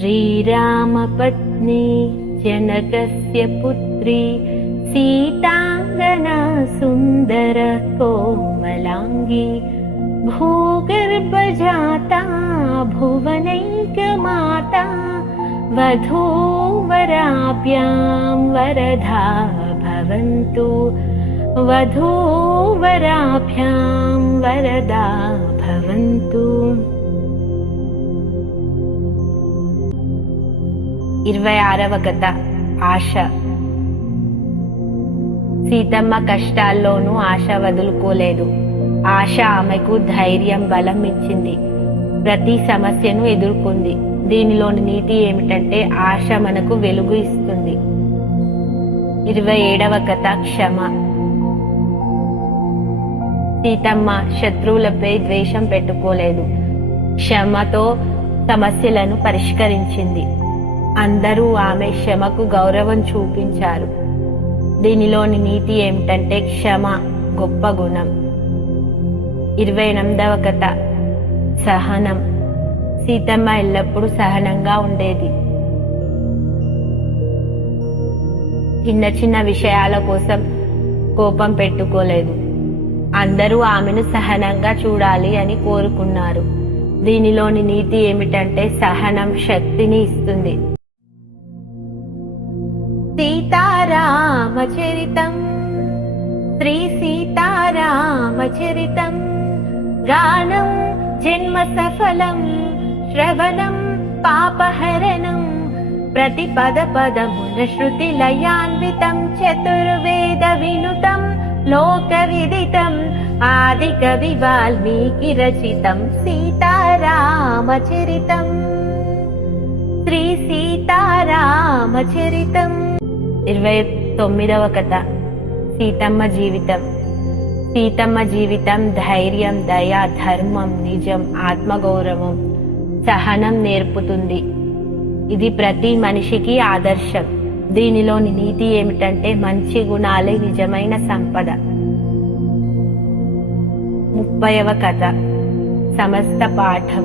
श्रीरामपत्नी जनकस्य पुत्री सीतांगना सुंदर कोमलांगी भूगर्भजाता भुवनैकमाता वधूवराभ्यां वरदा भवन्तु वधूवराभ्यां वरदा भवन्तु। 26వ కథ ఆశ. సీతమ్మ కష్టాల్లోనూ ఆశ వదులుకోలేదు. ఆశ ఆమెకు ధైర్యం, బలం ఇచ్చింది. ప్రతి సమస్యను ఎదుర్కొంది. దీనిలోని నీతి ఏమిటంటే ఆశ మనకు వెలుగు ఇస్తుంది. 27వ కథ క్షమ. సీతమ్మ శత్రువులపై ద్వేషం పెట్టుకోలేదు. క్షమతో సమస్యలను పరిష్కరించింది. అందరూ ఆమె క్షమకు గౌరవం చూపించారు. దీనిలోని నీతి ఏమిటంటే క్షమ గొప్ప గుణం. 28వ కథ సహనం. సీతమ్మ ఎల్లప్పుడూ సహనంగా ఉండేది. చిన్న చిన్న విషయాల కోసం కోపం పెట్టుకోలేదు. అందరూ ఆమెను సహనంగా చూడాలి అని కోరుకున్నారు. దీనిలోని నీతి ఏమిటంటే సహనం శక్తిని ఇస్తుంది. సీతారామచరితం శ్రీ సీతారామచరితం గానం జన్మ సఫలం శ్రవణం పాపహరణం ప్రతి పద పదమున శృతి లయాన్వితం చతుర్వేద వినుతం లోక విదితం ఆది కవి వాల్మీకి రచితం సీతారామచరితం శ్రీ సీతారామచరితం. 29వ కథ సీతమ్మ జీవితం. సీతమ్మ జీవితం ధైర్యం, దయ, ధర్మం, నిజం, ఆత్మగౌరవం, సహనం నేర్పుతుంది. ఇది ప్రతి మనిషికి ఆదర్శం. దీనిలోని నీతి ఏమిటంటే మంచి గుణాలే నిజమైన సంపద. 30వ కథ సమస్త పాఠం.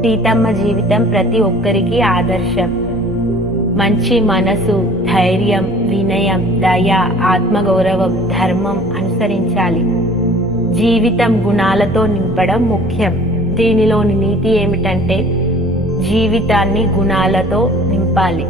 సీతమ్మ జీవితం ప్రతి ఒక్కరికి ఆదర్శం. మంచి మనసు, ధైర్యం, వినయం, దయ, ఆత్మగౌరవం, ధర్మం అనుసరించాలి. జీవితం గుణాలతో నింపడం ముఖ్యం. దీనిలోని నీతి ఏమిటంటే జీవితాన్ని గుణాలతో నింపాలి.